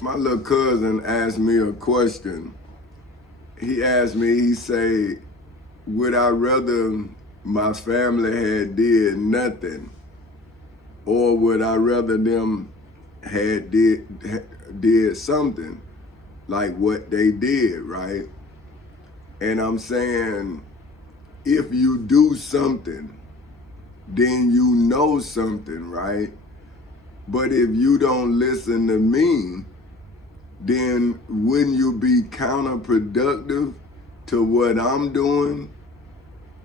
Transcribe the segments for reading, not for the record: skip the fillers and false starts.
My little cousin asked me a question. He asked me, he say, would I rather my family had did nothing, or would I rather them had did something like what they did, right? And I'm saying, if you do something, then you know something, right? But if you don't listen to me, then wouldn't you be counterproductive to what I'm doing,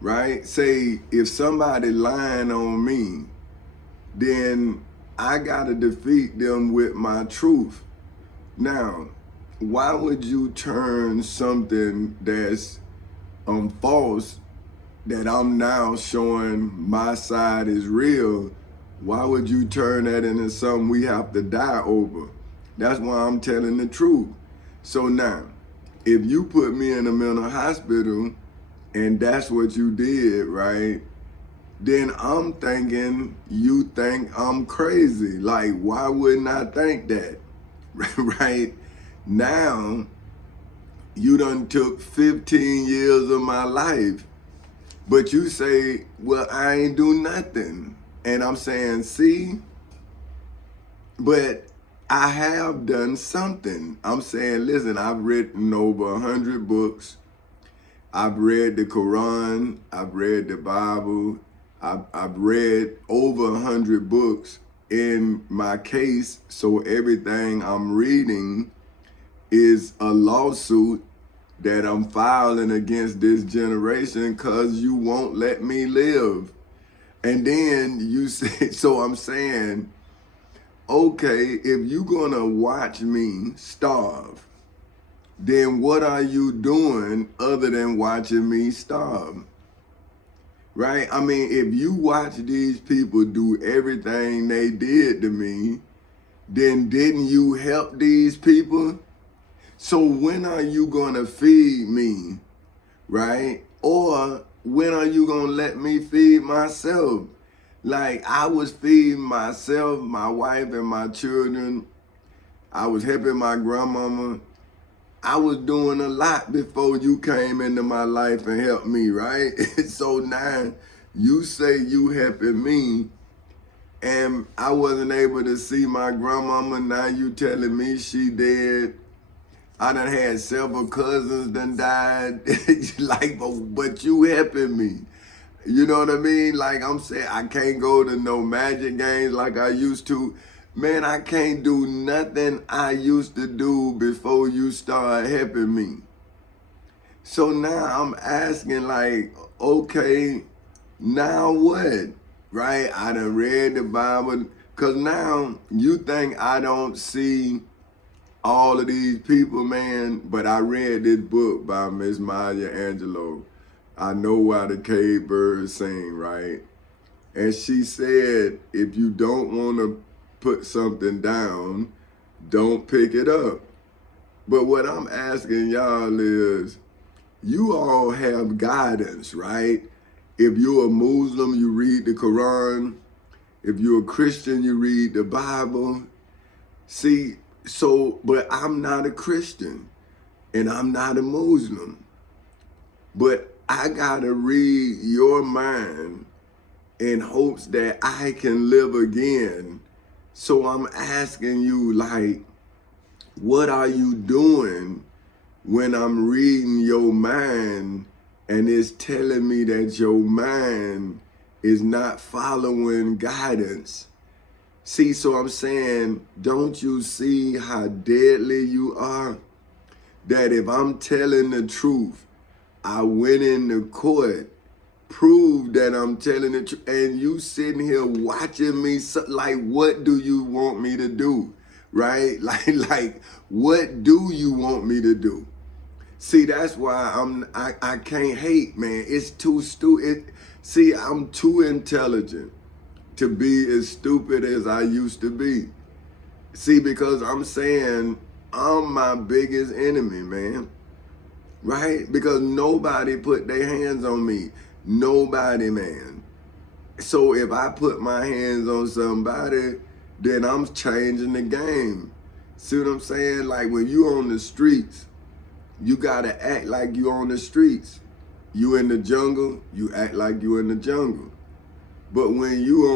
right? Say, if somebody lying on me, then I gotta defeat them with my truth. Now, why would you turn something that's false, that I'm now showing my side is real, why would you turn that into something we have to die over? That's why I'm telling the truth. So now, if you put me in a mental hospital and that's what you did, right? Then I'm thinking you think I'm crazy. Like, why wouldn't I think that? Right? Now, you done took 15 years of my life, but you say, well, I ain't do nothing. And I'm saying, see, but I have done something. I'm saying, listen, I've written over 100 books. I've read the Quran. I've read the Bible. I've read over 100 books in my case. So everything I'm reading is a lawsuit that I'm filing against this generation because you won't let me live. And then you say, so I'm saying, okay, if you're gonna watch me starve, then what are you doing other than watching me starve? Right? I mean, if you watch these people do everything they did to me, then didn't you help these people? So when are you gonna feed me, right? Or when are you gonna let me feed myself? Like, I was feeding myself, my wife, and my children. I was helping my grandmama. I was doing a lot before you came into my life and helped me, right? So now you say you helping me, and I wasn't able to see my grandmama. Now you telling me she dead. I done had several cousins done died. Like, but you helping me. You know what I mean? Like, I'm saying, I can't go to no magic games like I used to. Man, I can't do nothing I used to do before you started helping me. So now I'm asking, like, okay, now what? Right? I done read the Bible. Because now you think I don't see all of these people, man, but I read this book by Miss Maya Angelou. I Know Why the Cave Birds Sing, right? And she said, if you don't want to put something down, don't pick it up. But what I'm asking y'all is, you all have guidance, right? If you're a Muslim, you read the Quran. If you're a Christian, you read the Bible. See, so, but I'm not a Christian and I'm not a Muslim. But I gotta read your mind in hopes that I can live again. So I'm asking you, like, what are you doing when I'm reading your mind and it's telling me that your mind is not following guidance? See, so I'm saying, don't you see how deadly you are? That if I'm telling the truth, I went into court, proved that I'm telling the truth, and you sitting here watching me, like, what do you want me to do? Right? Like, what do you want me to do? See, that's why I can't hate, man. It's too stupid. See, I'm too intelligent to be as stupid as I used to be. See, because I'm saying I'm my biggest enemy, man. Right? Because nobody put their hands on me. Nobody, man. So if I put my hands on somebody, then I'm changing the game. See what I'm saying? Like when you on the streets, you gotta act like you on the streets. You in the jungle, you act like you in the jungle. But when you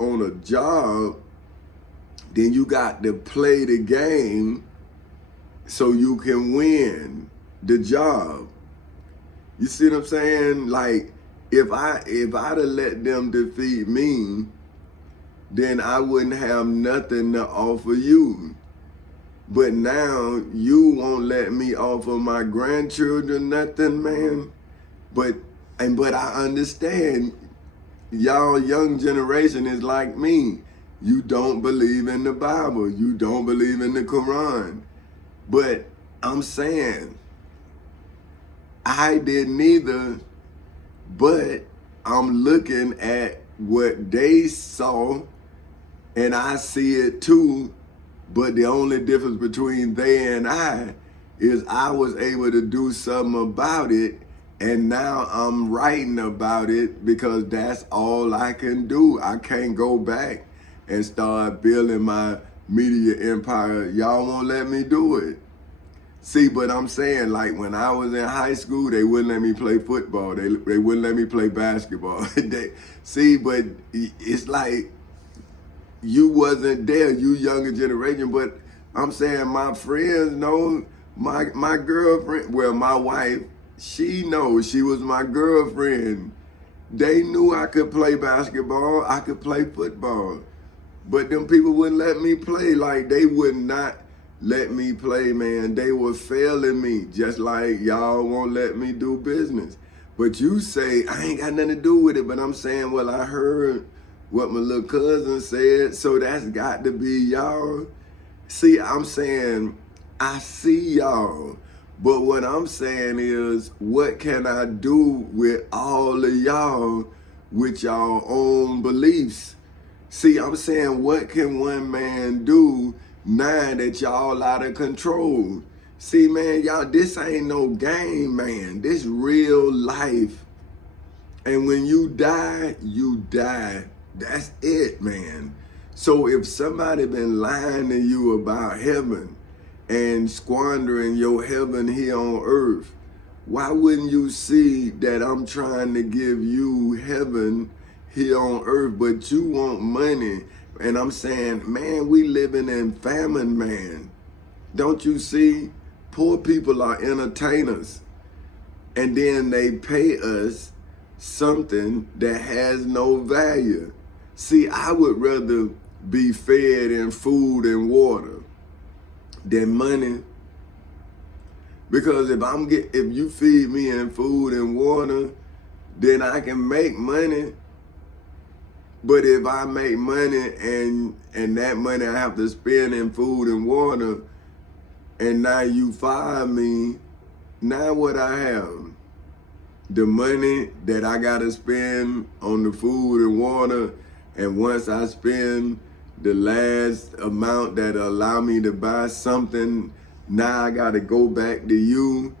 on a job, then you got to play the game so you can win the job. You see what I'm saying? Like if I'd have let them defeat me, then I wouldn't have nothing to offer you. But now you won't let me offer my grandchildren nothing, man. But I understand y'all young generation is like me. You don't believe in the Bible. You don't believe in the Quran. But I'm saying, I didn't either, but I'm looking at what they saw and I see it too. But the only difference between they and I is I was able to do something about it, and now I'm writing about it because that's all I can do. I can't go back and start building my media empire. Y'all won't let me do it. See, but I'm saying, like when I was in high school, they wouldn't let me play football. They wouldn't let me play basketball. See, but it's like you wasn't there, you younger generation. But I'm saying my friends know, my girlfriend, well, my wife, she knows she was my girlfriend. They knew I could play basketball, I could play football. But them people wouldn't let me play. Like they would not let me play, man. They were failing me, just like y'all won't let me do business. But you say, I ain't got nothing to do with it. But I'm saying, well, I heard what my little cousin said, so that's got to be y'all. See, I'm saying, I see y'all. But what I'm saying is, what can I do with all of y'all with y'all own beliefs? See, I'm saying, what can one man do now that y'all out of control? See, man, y'all, this ain't no game, man. This real life. And when you die, you die. That's it, man. So if somebody been lying to you about heaven and squandering your heaven here on earth, why wouldn't you see that I'm trying to give you heaven here on earth, but you want money? And I'm saying, man, we living in famine, man. Don't you see? Poor people are entertainers. And then they pay us something that has no value. See, I would rather be fed in food and water than money. Because if you feed me in food and water, then I can make money. But if I make money and that money I have to spend in food and water, and now you fire me, now what I have? The money that I gotta spend on the food and water, and once I spend the last amount that allow me to buy something, now I gotta go back to you,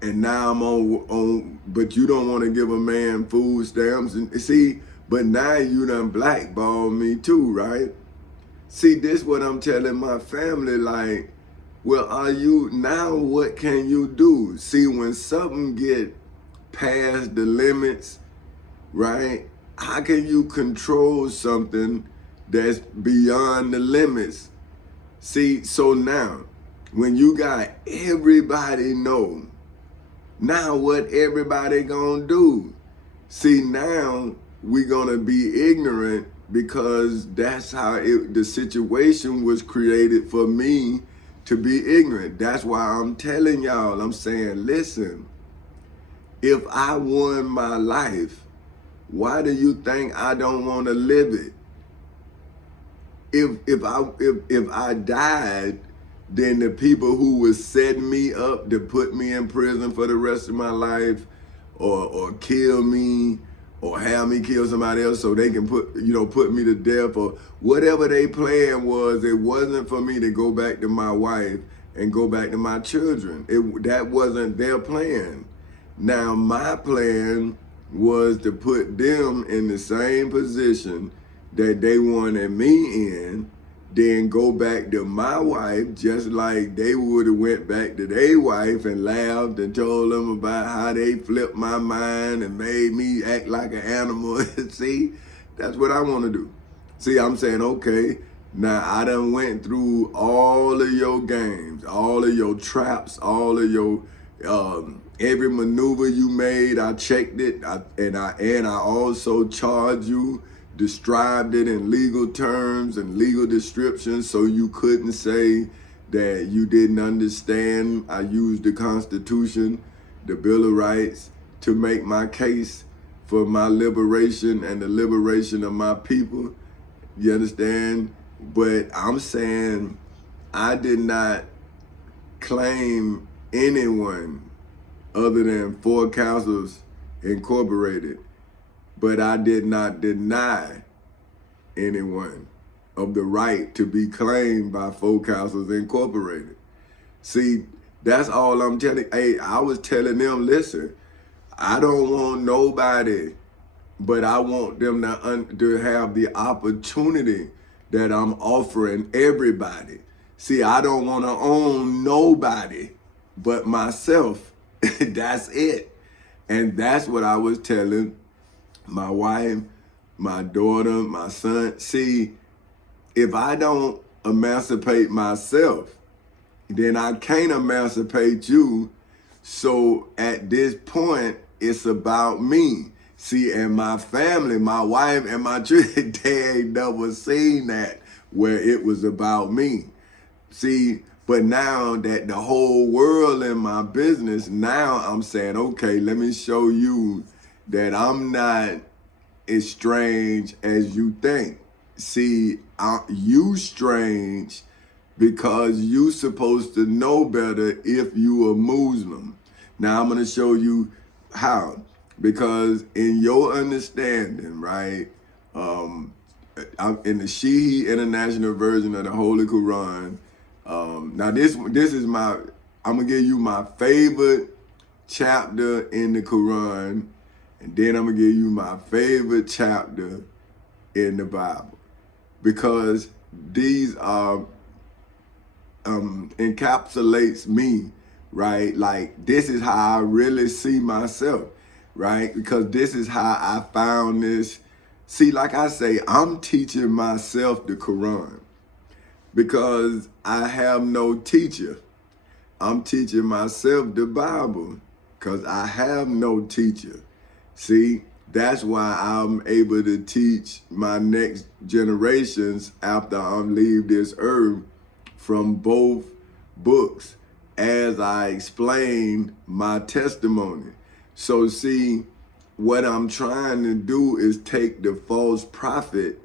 and now I'm on but you don't wanna give a man food stamps, and see, but now you done blackballed me too, right? See, this what I'm telling my family, like, well, now what can you do? See, when something get past the limits, right? How can you control something that's beyond the limits? See, so now, when you got everybody know, now what everybody gonna do? See, now we gonna be ignorant because that's how the situation was created for me to be ignorant. That's why I'm telling y'all, I'm saying, listen, if I won my life, why do you think I don't want to live it? If I died, then the people who was setting me up to put me in prison for the rest of my life, or kill me, or have me kill somebody else so they can put me to death, or whatever they plan was, it wasn't for me to go back to my wife and go back to my children. That wasn't their plan. Now my plan was to put them in the same position that they wanted me in, then go back to my wife just like they would have went back to their wife and laughed and told them about how they flipped my mind and made me act like an animal. See, that's what I want to do. See, I'm saying, okay, now I done went through all of your games, all of your traps, all of your every maneuver you made. I checked it, and I also charged you, described it in legal terms and legal descriptions, so you couldn't say that you didn't understand. I used the Constitution, the Bill of Rights, to make my case for my liberation and the liberation of my people. You understand? But I'm saying I did not claim anyone other than Four Councils Incorporated, but I did not deny anyone of the right to be claimed by Four Councils Incorporated. See, that's all I'm telling. Hey, I was telling them, listen, I don't want nobody, but I want them to have the opportunity that I'm offering everybody. See, I don't want to own nobody but myself. That's it. And that's what I was telling my wife, my daughter, my son. See, if I don't emancipate myself, then I can't emancipate you. So at this point, it's about me. See, and my family, my wife and my children, they ain't never seen that where it was about me. See, but now that the whole world in my business, now I'm saying, okay, let me show you that I'm not as strange as you think. See, you strange because you supposed to know better if you a Muslim. Now I'm going to show you how. Because in your understanding, right, I'm in the Shihi International Version of the Holy Quran. Now this is I'm gonna give you my favorite chapter in the Quran, and then I'm gonna give you my favorite chapter in the Bible, because these are encapsulates me, right? Like, this is how I really see myself. Right? Because this is how I found this. See, like I say, I'm teaching myself the Quran because I have no teacher. I'm teaching myself the Bible because I have no teacher. See, that's why I'm able to teach my next generations after I leave this earth from both books as I explain my testimony. So see, what I'm trying to do is take the false prophet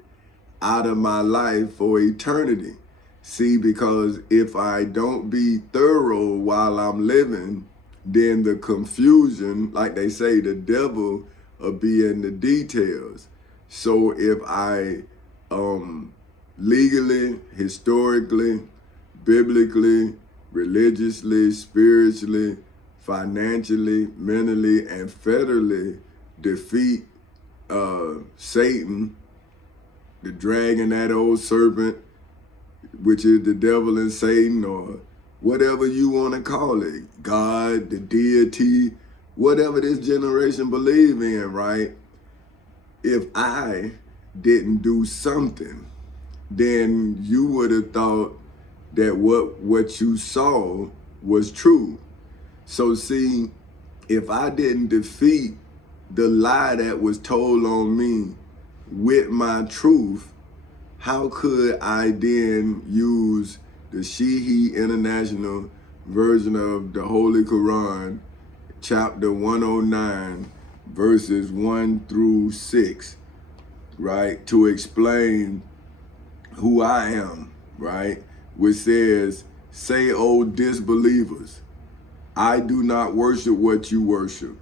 out of my life for eternity. See, because if I don't be thorough while I'm living, then the confusion, like they say, the devil will be in the details. So if I legally, historically, biblically, religiously, spiritually, financially, mentally, and federally defeat Satan, the dragon, that old serpent, which is the devil and Satan, or whatever you want to call it, God, the deity, whatever this generation believe in, right? If I didn't do something, then you would have thought that what you saw was true. So see, if I didn't defeat the lie that was told on me with my truth, how could I then use the Shihi International Version of the Holy Quran, chapter 109, verses 1 through 6, right, to explain who I am, right, which says, "Say, O disbelievers, I do not worship what you worship."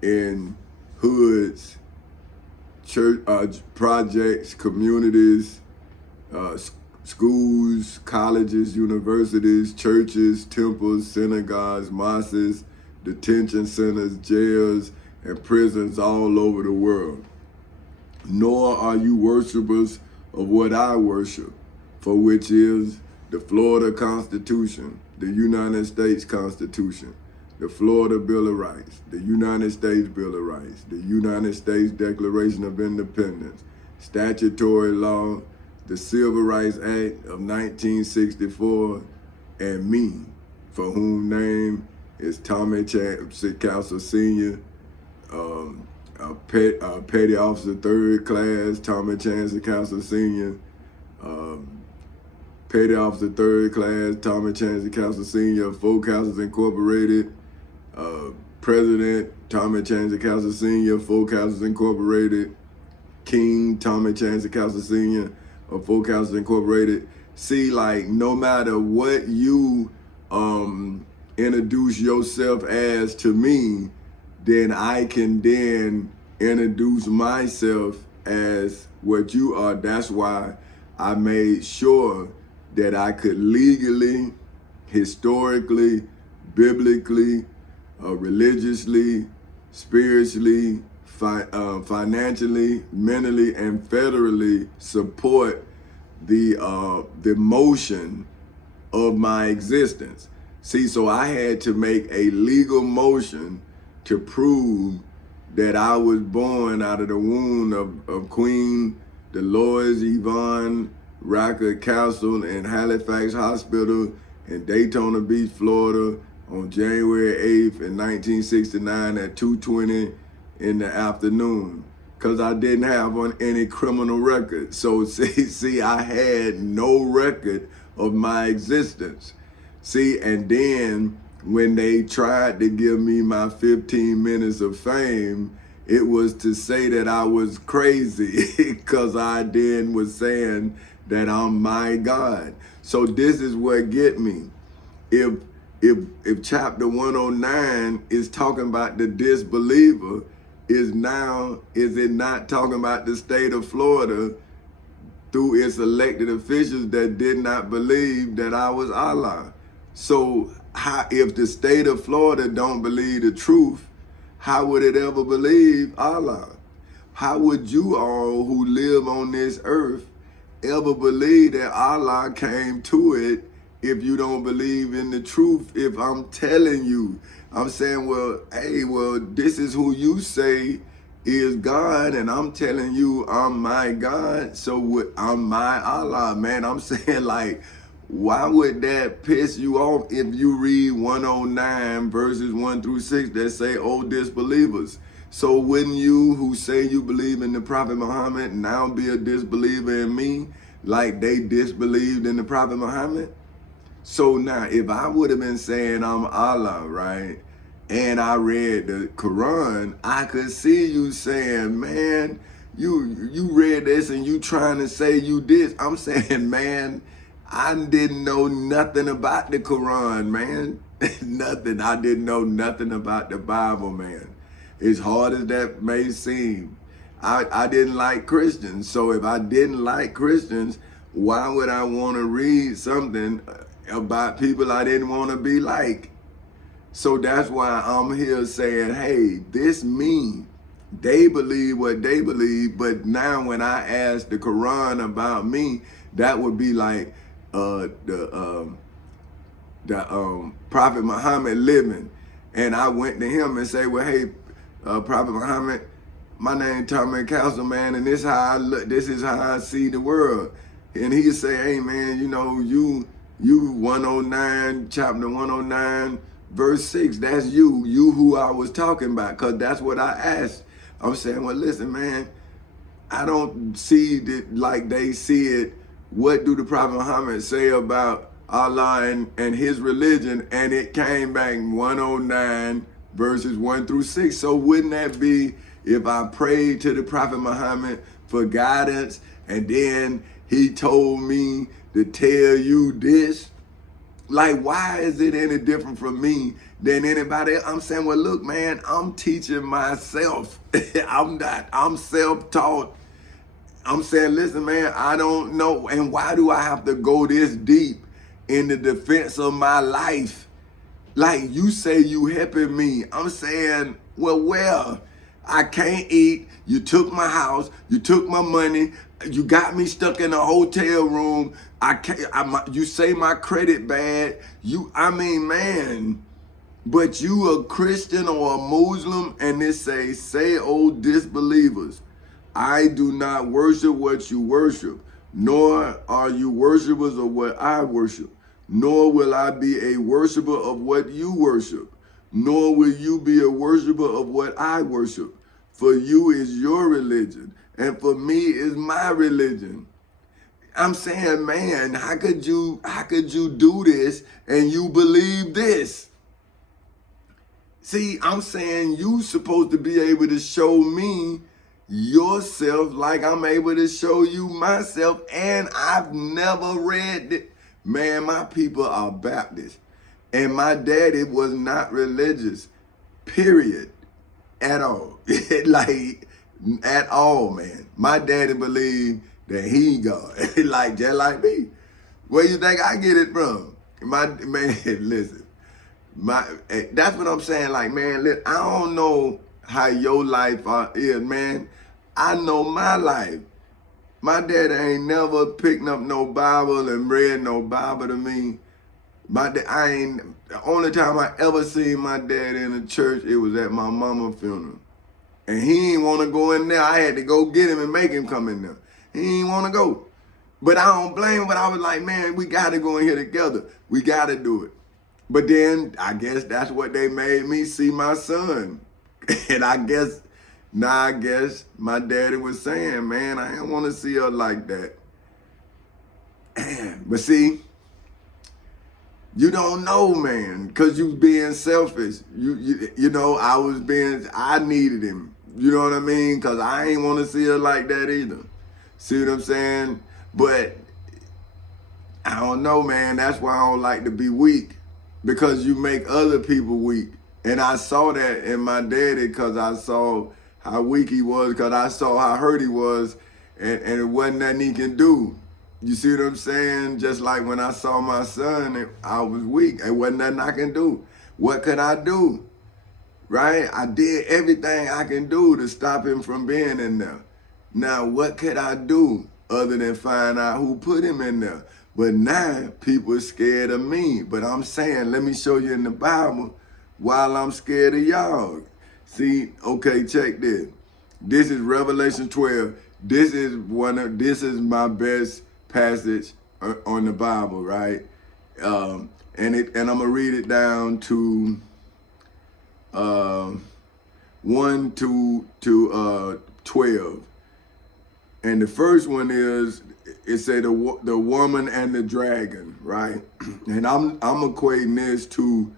In hoods, church, projects, communities, schools, colleges, universities, churches, temples, synagogues, mosques, detention centers, jails, and prisons all over the world. Nor are you worshipers of what I worship, for which is the Florida Constitution, the United States Constitution, the Florida Bill of Rights, the United States Bill of Rights, the United States Declaration of Independence, statutory law, the Civil Rights Act of 1964, and me, for whom name is Tommy Chance Council Sr., Petty Officer 3rd Class, Tommy Chance Council Sr., Petty Officer 3rd Class, Tommy Chance Council Sr., Four Councils Incorporated, President, Tommy Chance Council Sr., Four Councils Incorporated, King, Tommy Chance Council Sr., of Four Councils Incorporated. See, like, no matter what you introduce yourself as to me, then I can then introduce myself as what you are. That's why I made sure that I could legally, historically, biblically, religiously, spiritually, financially, mentally, and federally support the motion of my existence. See, so I had to make a legal motion to prove that I was born out of the womb of Queen Dolores Yvonne Racker Castle in Halifax Hospital in Daytona Beach, Florida on January 8th in 1969 at 2:20 in the afternoon, because I didn't have on any criminal record. So see, I had no record of my existence. See, and then when they tried to give me my 15 minutes of fame, it was to say that I was crazy because I then was saying that I'm my God. So this is what get me. If chapter 109 is talking about the disbeliever, is it not talking about the state of Florida through its elected officials that did not believe that I was Allah? So if the state of Florida don't believe the truth, how would it ever believe Allah? How would you all who live on this earth ever believe that Allah came to it if you don't believe in the truth? If I'm telling you, I'm saying, well, hey, this is who you say is God, and I'm telling you I'm my God, so I'm my Allah, man. I'm saying, like, why would that piss you off if you read 109 verses 1 through 6 that say, oh, disbelievers? So wouldn't you who say you believe in the Prophet Muhammad now be a disbeliever in me like they disbelieved in the Prophet Muhammad? So now, if I would have been saying I'm Allah, right, and I read the Quran, I could see you saying, man, you read this and you trying to say you this. I'm saying, man, I didn't know nothing about the Quran, man. Nothing. I didn't know nothing about the Bible, man. As hard as that may seem, I didn't like Christians. So if I didn't like Christians, why would I want to read something about people I didn't want to be like? So that's why I'm here saying, hey, this means they believe what they believe, but now when I ask the Quran about me, that would be like the Prophet Muhammad living, and I went to him and say, well, hey, Prophet Muhammad, my name Tommy Castle, man, and this how I look, this is how I see the world. And he'd say, hey, man, you 109, chapter 109, verse 6, that's you who I was talking about, because that's what I asked. I'm saying, well, listen, man, I don't see it like they see it. What do the Prophet Muhammad say about Allah and his religion? And it came back 109 verses 1 through 6. So wouldn't that be if I prayed to the Prophet Muhammad for guidance and then he told me to tell you this? Like, why is it any different from me than anybody else? I'm saying, well, look, man, I'm teaching myself. I'm self-taught. I'm saying, listen, man, I don't know. And why do I have to go this deep in the defense of my life? Like, you say you helping me. I'm saying, well, I can't eat. You took my house. You took my money. You got me stuck in a hotel room. I can't. You say my credit bad. I mean, man. But you a Christian or a Muslim, and it say, O disbelievers, I do not worship what you worship, nor are you worshipers of what I worship, nor will I be a worshiper of what you worship, nor will you be a worshiper of what I worship. For you is your religion, and for me is my religion. I'm saying, man, how could you do this and you believe this? See, I'm saying you supposed to be able to show me yourself like I'm able to show you myself, and I've never read it. Man, my people are Baptist, and my daddy was not religious, period, at all. Like, at all, man. My daddy believed that he God, like just like me. Where you think I get it from? Man, listen. That's what I'm saying. Like, man, look, I don't know how your life is, man. I know my life. My daddy ain't never picked up no Bible and read no Bible to me. The only time I ever seen my dad in the church, it was at my mama's funeral. And he ain't want to go in there. I had to go get him and make him come in there. He ain't want to go. But I don't blame him. But I was like, man, we got to go in here together. We got to do it. But then I guess that's what they made me see my son. And I guess my daddy was saying, man, I didn't want to see her like that. But see, you don't know, man, because you being selfish. You know, I needed him. You know what I mean? Because I ain't want to see her like that either. See what I'm saying? But I don't know, man. That's why I don't like to be weak. Because you make other people weak. And I saw that in my daddy because I saw how weak he was, because I saw how hurt he was, and it wasn't nothing he can do. You see what I'm saying? Just like when I saw my son, I was weak. It wasn't nothing I can do. What could I do? Right? I did everything I can do to stop him from being in there. Now, what could I do other than find out who put him in there? But now people are scared of me. But I'm saying, let me show you in the Bible while I'm scared of y'all. See, okay, check this. This is Revelation 12. This is my best passage on the Bible, right? And I'm gonna read it down to 1 to 12. And the first one is, it said the woman and the dragon, right? And I'm equating this to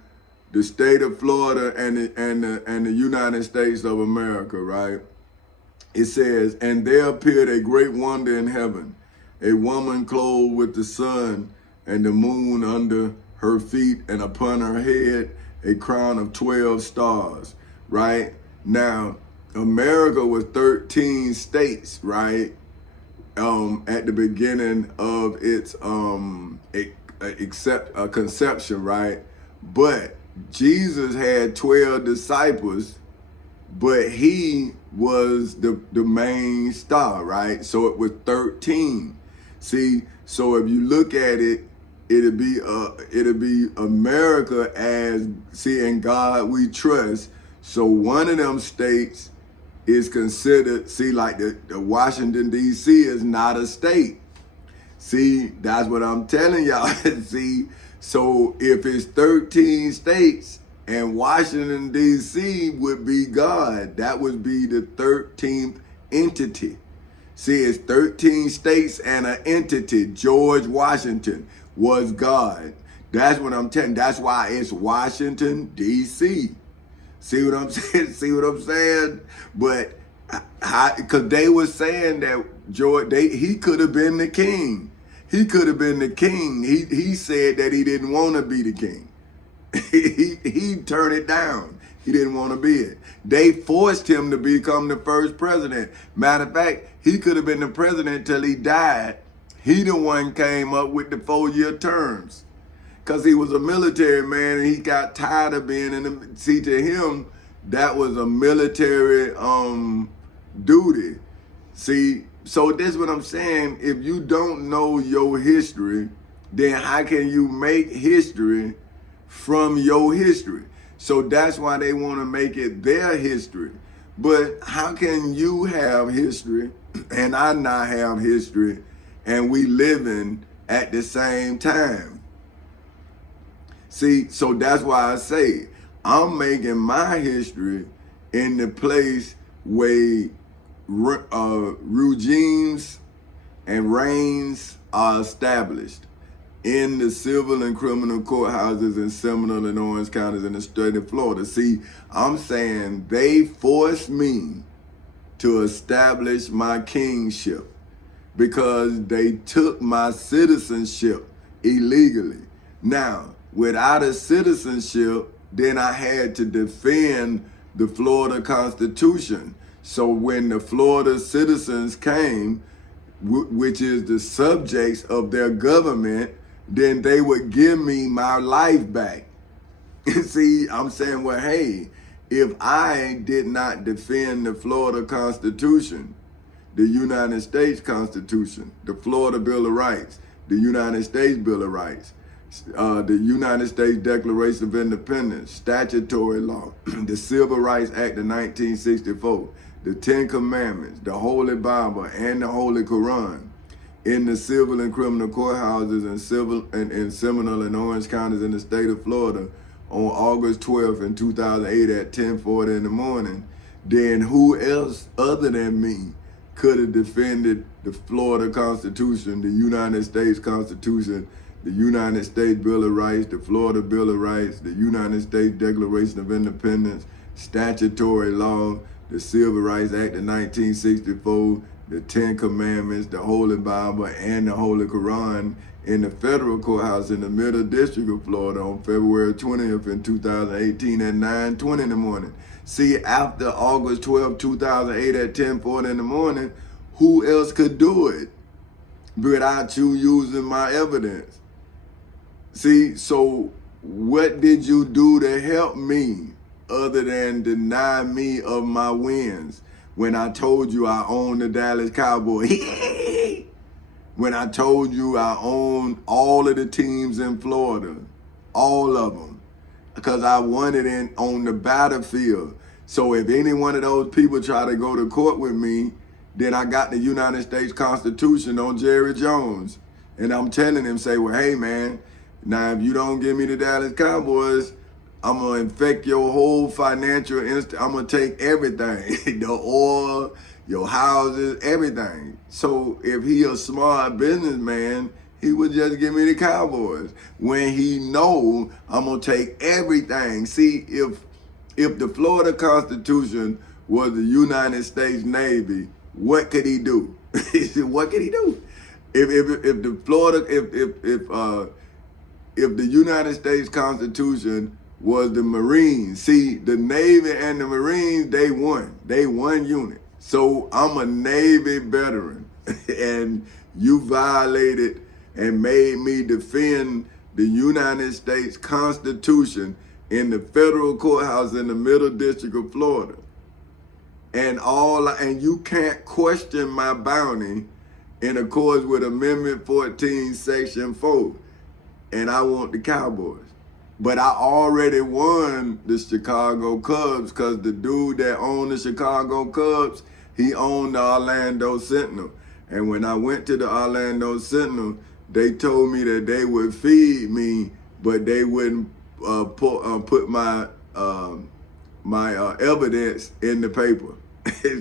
the state of Florida and the United States of America, right? It says, and there appeared a great wonder in heaven, a woman clothed with the sun and the moon under her feet, and upon her head a crown of 12 stars, right? Now, America was 13 states, right? At the beginning of its conception, right? But Jesus had 12 disciples, but he was the main star, right? So it was 13. See, so if you look at it, it'll be America as, see, in God we trust. So one of them states is considered, see, like the Washington, D.C. is not a state. See, that's what I'm telling y'all. See, so if it's 13 states and Washington, D.C. would be God, that would be the 13th entity. See, it's 13 states and an entity. George Washington was God. That's what I'm telling. That's why it's Washington, D.C. See what I'm saying? See what I'm saying? But because they were saying that he could have been the king. He could have been the king. He said that he didn't want to be the king. he turned it down. He didn't want to be it. They forced him to become the first president. Matter of fact, he could have been the president till he died. He the one came up with the 4-year terms. Because he was a military man and he got tired of being in the, see, to him, That was a military duty. See, so that's what I'm saying. If you don't know your history, then how can you make history from your history? So that's why they want to make it their history. But how can you have history and I not have history and we living at the same time? See, so that's why I say I'm making my history in the place where regimes and reigns are established in the civil and criminal courthouses in Seminole and Orange counties in the state of Florida. See, I'm saying they forced me to establish my kingship because they took my citizenship illegally. Now, without a citizenship, then I had to defend the Florida Constitution. So when the Florida citizens came, which is the subjects of their government, then they would give me my life back. See, I'm saying, well, hey, if I did not defend the Florida Constitution, the United States Constitution, the Florida Bill of Rights, the United States Bill of Rights, the United States Declaration of Independence, statutory law, the Civil Rights Act of 1964, the Ten Commandments, the Holy Bible, and the Holy Quran in the civil and criminal courthouses in Seminole and Orange counties in the state of Florida on August 12th in 2008 at 10:40 in the morning, then who else other than me could have defended the Florida Constitution, the United States Constitution, the United States Bill of Rights, the Florida Bill of Rights, the United States Declaration of Independence, statutory law, the Civil Rights Act of 1964, the Ten Commandments, the Holy Bible, and the Holy Quran in the federal courthouse in the Middle District of Florida on February 20th in 2018 at 9:20 in the morning. See, after August 12, 2008 at 10:40 in the morning, who else could do it without you using my evidence? See, so what did you do to help me other than deny me of my wins? When I told you I own the Dallas Cowboys, when I told you I own all of the teams in Florida, all of them, because I won it on the battlefield. So if any one of those people try to go to court with me, then I got the United States Constitution on Jerry Jones. And I'm telling him, say, well, hey, man, now if you don't give me the Dallas Cowboys, I'm going to infect your whole financial I'm going to take everything, the oil, your houses, everything. So if he a smart businessman, he would just give me the Cowboys. When he know I'm going to take everything. See, if the Florida Constitution was the United States Navy, what could he do? What could he do? If the United States Constitution was the Marines. See, the Navy and the Marines, they won. They one unit. So I'm a Navy veteran and you violated and made me defend the United States Constitution in the federal courthouse in the Middle District of Florida. And you can't question my bounty in accordance with Amendment 14, Section 4. And I want the Cowboys. But I already won the Chicago Cubs because the dude that owned the Chicago Cubs, he owned the Orlando Sentinel. And when I went to the Orlando Sentinel, they told me that they would feed me, but they wouldn't put my evidence in the paper.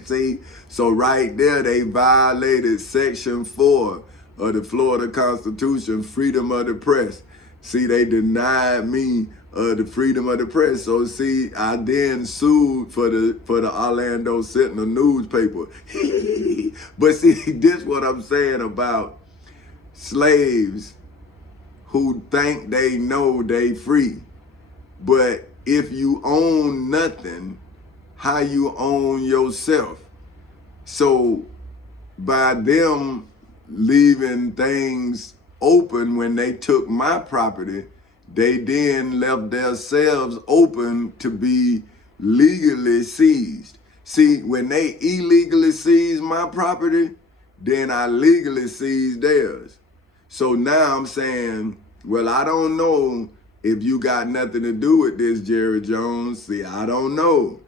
See, so right there, they violated Section 4 of the Florida Constitution, freedom of the press. See, they denied me the freedom of the press. So see, I then sued for the Orlando Sentinel newspaper. But see, this what I'm saying about slaves who think they know they free. But if you own nothing, how you own yourself? So by them leaving things open when they took my property, they then left themselves open to be legally seized. See, when they illegally seize my property, then I legally seize theirs. So now I'm saying, well, I don't know if you got nothing to do with this, Jerry Jones. See, I don't know.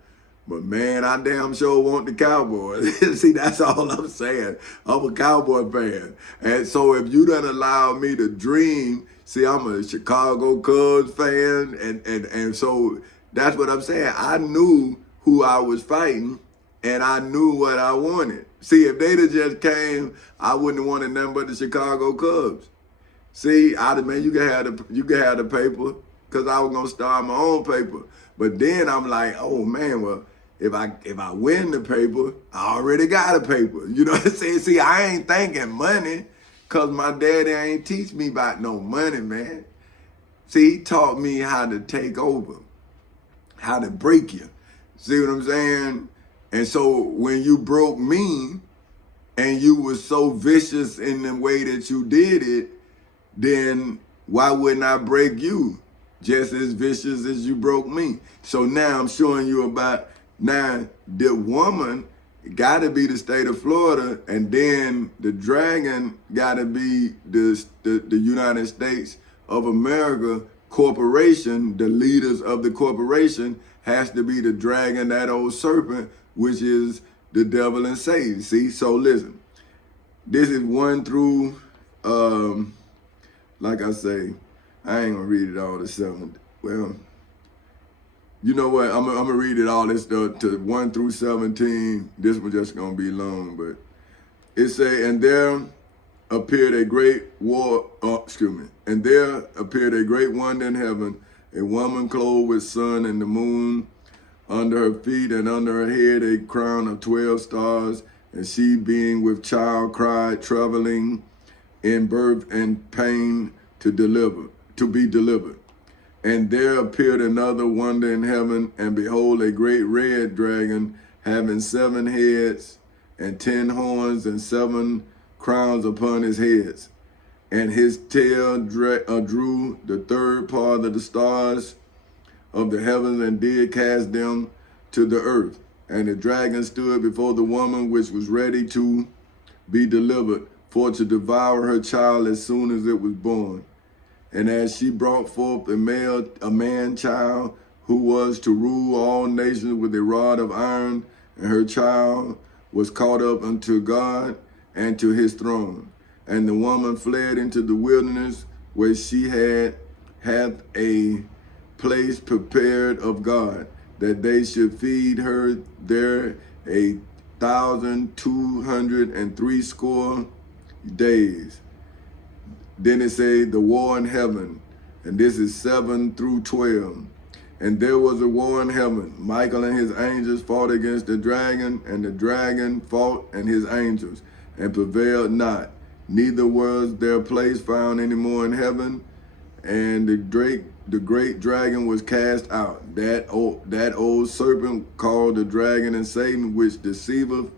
But man, I damn sure want the Cowboys. See, that's all I'm saying. I'm a Cowboy fan. And so if you done allow me to dream, see, I'm a Chicago Cubs fan. And so that's what I'm saying. I knew who I was fighting and I knew what I wanted. See, if they'd have just came, I wouldn't have wanted nothing but the Chicago Cubs. See, man, you can have the paper, because I was gonna start my own paper. But then I'm like, oh man, well, if I win the paper, I already got a paper. You know what I'm saying? See, I ain't thinking money, because my daddy ain't teach me about no money, man. See, he taught me how to take over, how to break you. See what I'm saying? And so when you broke me and you were so vicious in the way that you did it, then why wouldn't I break you just as vicious as you broke me? So now I'm showing you about, now the woman got to be the state of Florida, and then the dragon got to be the United States of America corporation. The leaders of the corporation has to be the dragon, that old serpent, which is the devil and Satan. See, so listen, this is 1 through, like I say, I ain't gonna read it all to 7. Well, you know what? I'm gonna read it all this stuff to 1 through 17. This was just gonna be long, but it say, and there appeared a great and there appeared a great wonder in heaven, a woman clothed with sun and the moon under her feet, and under her head a crown of 12 stars. And she, being with child, cried, traveling in birth and pain to be delivered. And there appeared another wonder in heaven, and behold, a great red dragon, having 7 heads and 10 horns and 7 crowns upon his heads. And his tail drew the third part of the stars of the heavens, and did cast them to the earth. And the dragon stood before the woman, which was ready to be delivered, for to devour her child as soon as it was born. And as she brought forth a man child, who was to rule all nations with a rod of iron, and her child was caught up unto God and to his throne. And the woman fled into the wilderness, where she hath a place prepared of God, that they should feed her there 1,260 days. Then it say the war in heaven, and this is 7 through 12. And there was a war in heaven. Michael and his angels fought against the dragon, and the dragon fought and his angels, and prevailed not. Neither was their place found any more in heaven. And the great dragon was cast out, that old serpent called the dragon and Satan, which deceiveth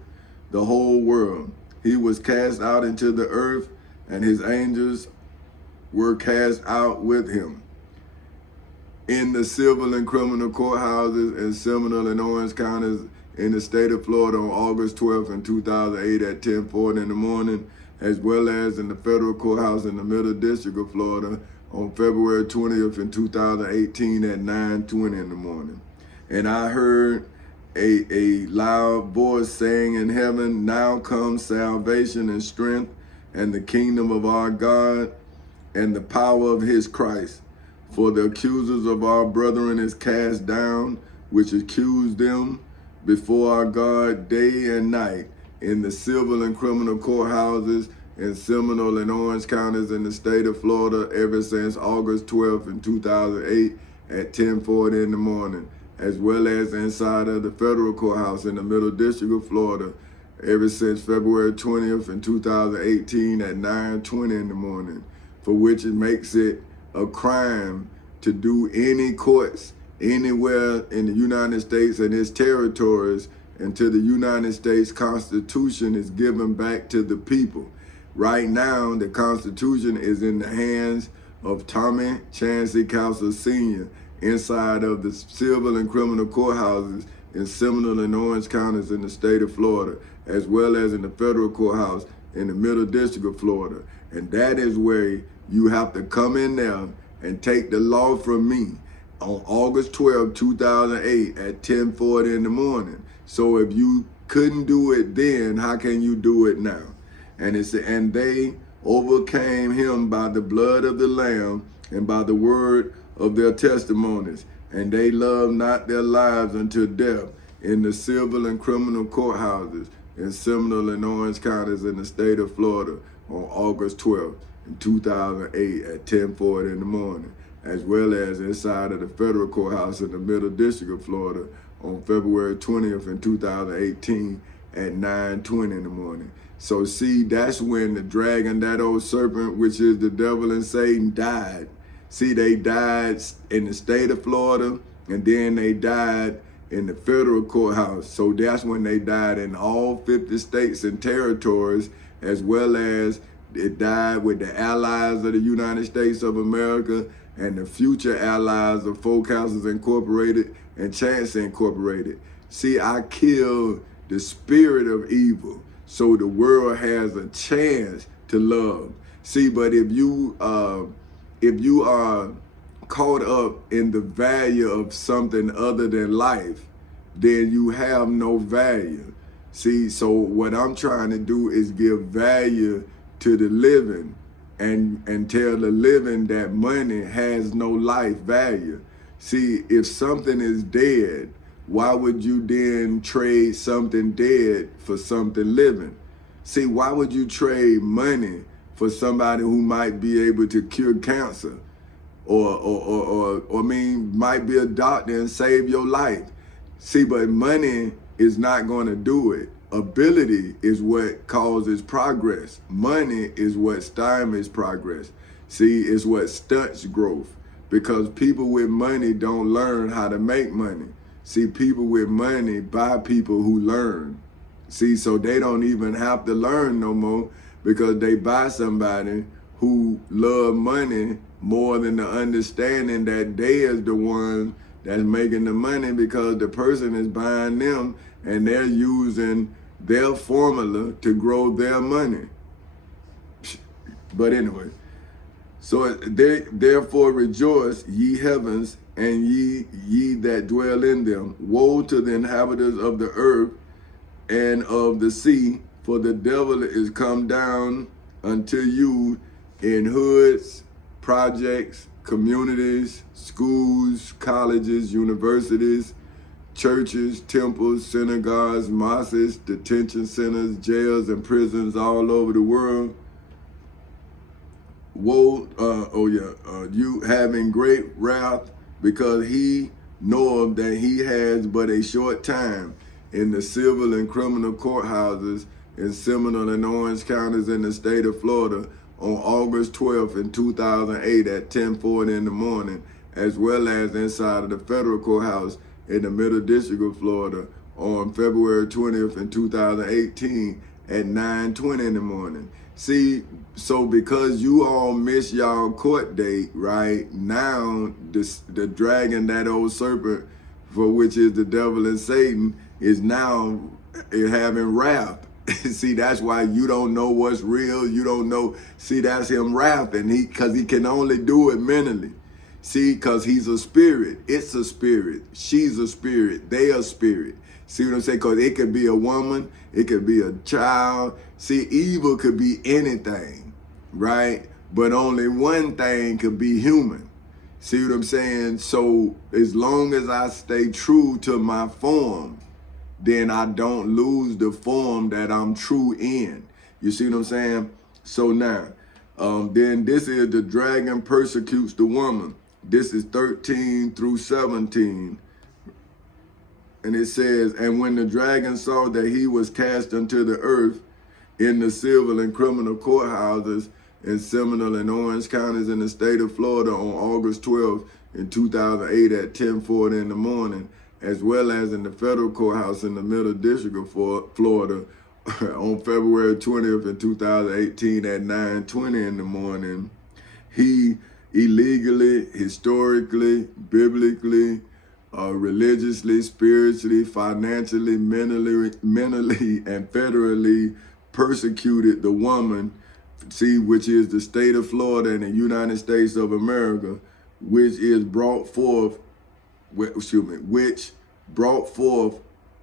the whole world. He was cast out into the earth, and his angels were cast out with him. In the civil and criminal courthouses in Seminole and Orange counties in the state of Florida on August 12th in 2008 at 10:40 in the morning, as well as in the federal courthouse in the Middle District of Florida on February 20th in 2018 at 9:20 in the morning. And I heard a loud voice saying in heaven, now comes salvation and strength and the kingdom of our God and the power of his Christ. For the accusers of our brethren is cast down, which accused them before our God day and night in the civil and criminal courthouses in Seminole and Orange counties in the state of Florida ever since August 12th in 2008 at 10:40 in the morning, as well as inside of the federal courthouse in the Middle District of Florida ever since February 20th in 2018 at 9:20 in the morning, for which it makes it a crime to do any courts anywhere in the United States and its territories until the United States Constitution is given back to the people. Right now, the Constitution is in the hands of Tommy Chancey Council Sr. inside of the civil and criminal courthouses in Seminole and Orange counties in the state of Florida, as well as in the federal courthouse in the Middle District of Florida. And that is where you have to come in there and take the law from me on August 12, 2008 at 10:40 in the morning. So if you couldn't do it then, how can you do it now? And they overcame him by the blood of the Lamb and by the word of their testimonies. And they loved not their lives unto death in the civil and criminal courthouses in Seminole and Orange counties in the state of Florida on August 12th in 2008 at 10:40 in the morning, as well as inside of the federal courthouse in the Middle District of Florida on February 20th in 2018 at 9:20 in the morning. So see, that's when the dragon, that old serpent, which is the devil and Satan, died. See, they died in the state of Florida, and then they died in the federal courthouse. So that's when they died in all 50 states and territories, as well as it died with the allies of the United States of America and the future allies of Folk Houses Incorporated and Chance Incorporated. See, I killed the spirit of evil, so the world has a chance to love. See, but if you are caught up in the value of something other than life, then you have no value. See, so what I'm trying to do is give value to the living and tell the living that money has no life value. See, if something is dead, why would you then trade something dead for something living? See, why would you trade money for somebody who might be able to cure cancer or might be a doctor and save your life? See, but money is not going to do it. Ability is what causes progress. Money is what stymies progress. See, it's what stunts growth, because people with money don't learn how to make money. See, people with money buy people who learn. See, so they don't even have to learn no more, because they buy somebody who love money more than the understanding that they is the one that's making the money, because the person is buying them and they're using their formula to grow their money. But anyway, so therefore rejoice, ye heavens, and ye that dwell in them. Woe to the inhabitants of the earth and of the sea, for the devil is come down unto you in hoods, projects, communities, schools, colleges, universities, churches, temples, synagogues, mosques, detention centers, jails, and prisons all over the world. Woe, you having great wrath, because he knoweth that he has but a short time in the civil and criminal courthouses in Seminole and Orange counties in the state of Florida on August 12th in 2008 at 10:40 in the morning, as well as inside of the federal courthouse in the Middle District of Florida on February 20th in 2018 at 9:20 in the morning. See, so because you all miss y'all court date, right now, the dragon, that old serpent, for which is the devil and Satan, is now having wrath. See, that's why you don't know what's real. You don't know. See, that's him wrathing. Because he can only do it mentally. See, because he's a spirit. It's a spirit. She's a spirit. They a spirit. See what I'm saying? Because it could be a woman. It could be a child. See, evil could be anything, right? But only one thing could be human. See what I'm saying? So as long as I stay true to my form, then I don't lose the form that I'm true in. You see what I'm saying? So now, then this is the dragon persecutes the woman. This is 13 through 17. And it says, and when the dragon saw that he was cast unto the earth in the civil and criminal courthouses in Seminole and Orange counties in the state of Florida on August 12th in 2008 at 10:40 in the morning, as well as in the federal courthouse in the Middle District of Florida on February 20th in 2018 at 9:20 in the morning, he illegally, historically, biblically, religiously, spiritually, financially, mentally, and federally persecuted the woman, see, which is the state of Florida in the United States of America, which brought forth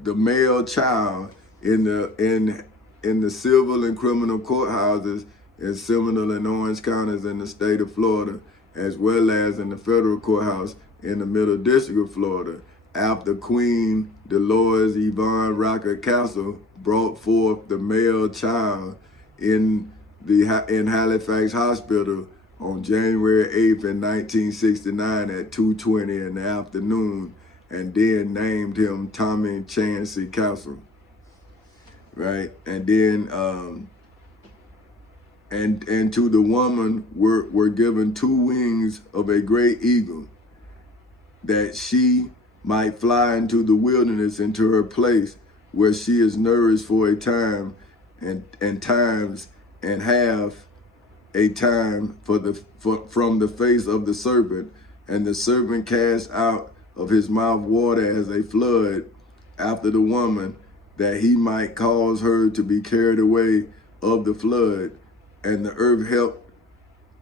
the male child in the civil and criminal courthouses in Seminole and Orange counties in the state of Florida, as well as in the federal courthouse in the Middle District of Florida, after Queen Dolores Yvonne Rocker Castle brought forth the male child in Halifax Hospital on January 8th in 1969 at 2:20 in the afternoon, and then named him Tommy Chancey Castle, right? And then and to the woman were given 2 wings of a great eagle, that she might fly into the wilderness, into her place where she is nourished for a time and times and half a time from the face of the serpent. And the serpent cast out of his mouth water as a flood after the woman, that he might cause her to be carried away of the flood. And the earth helped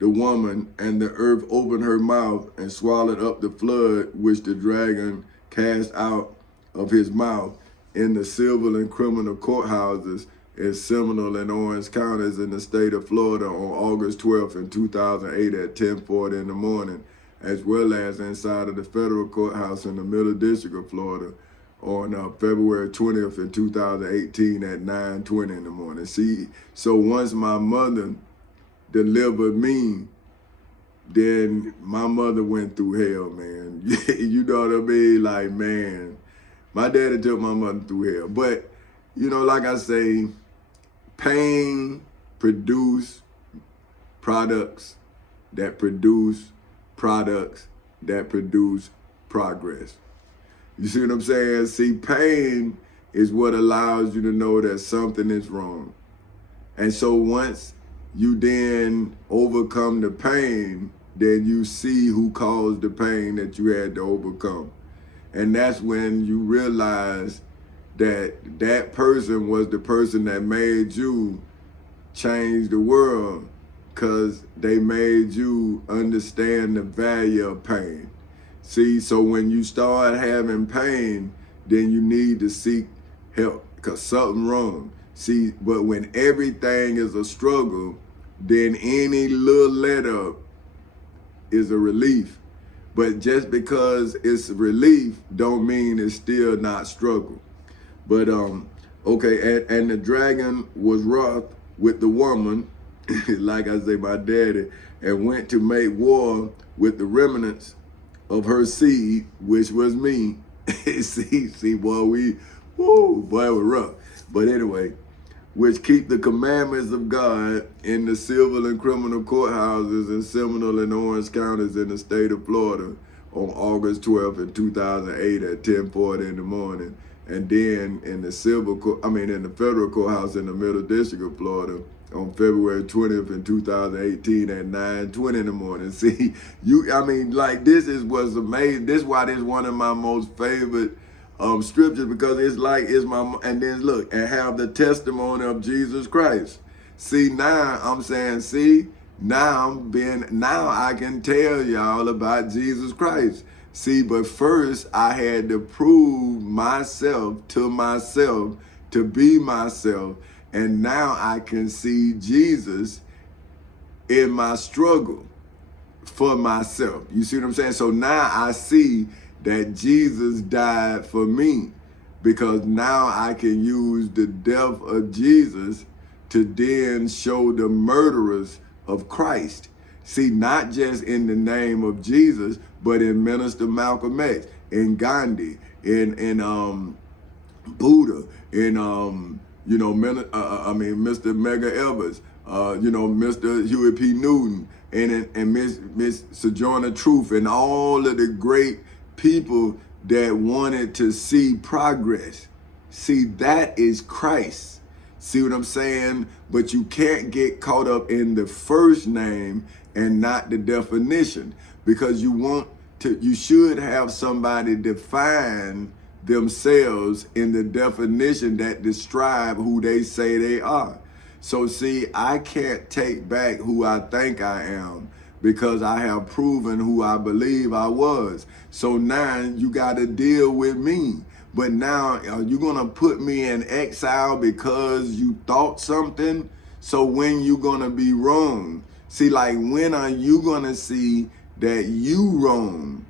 the woman, and the earth opened her mouth and swallowed up the flood which the dragon cast out of his mouth in the civil and criminal courthouses in Seminole and Orange counties in the state of Florida on August 12th in 2008 at 10:40 in the morning, as well as inside of the federal courthouse in the Middle District of Florida on February 20th in 2018 at 9:20 in the morning. See, so once my mother delivered me, then my mother went through hell, man. You know what I mean? Like, man, my daddy took my mother through hell. But, you know, like I say, pain produce products that produce progress. You see what I'm saying? See, pain is what allows you to know that something is wrong. And so once you then overcome the pain, then you see who caused the pain that you had to overcome. And that's when you realize that that person was the person that made you change the world, because they made you understand the value of pain. See, so when you start having pain, then you need to seek help, because something wrong. See, but when everything is a struggle, then any little let up is a relief. But just because it's relief don't mean it's still not struggle. But okay, and the dragon was wroth with the woman, like I say, my daddy, and went to make war with the remnants of her seed, which was me. see, boy, boy, it was rough. But anyway, which keep the commandments of God in the civil and criminal courthouses in Seminole and Orange counties in the state of Florida on August 12th in 2008 at 10:40 in the morning. And then in the in the federal courthouse in the Middle District of Florida on February 20th in 2018 at 9:20 in the morning. See, this is what's amazing. This is why this is one of my most favorite scriptures, because and then look, and have the testimony of Jesus Christ. See, now I'm saying, now I can tell y'all about Jesus Christ. See, but first I had to prove myself to be myself. And now I can see Jesus in my struggle for myself. You see what I'm saying? So now I see that Jesus died for me, because now I can use the death of Jesus to then show the murderers of Christ. See, not just in the name of Jesus, but in Minister Malcolm X, in Gandhi, in Buddha, in Mr. Medgar Evers, Mr. Huey P. Newton, and Miss Sojourner Truth, and all of the great people that wanted to see progress. See, that is Christ. See what I'm saying? But you can't get caught up in the first name and not the definition, because you should have somebody define themselves in the definition that describe who they say they are. So see, I can't take back who I think I am, because I have proven who I believe I was. So now you got to deal with me. But now, are you going to put me in exile because you thought something? So when you going to be wrong? See, like, when are you going to see that you wrong?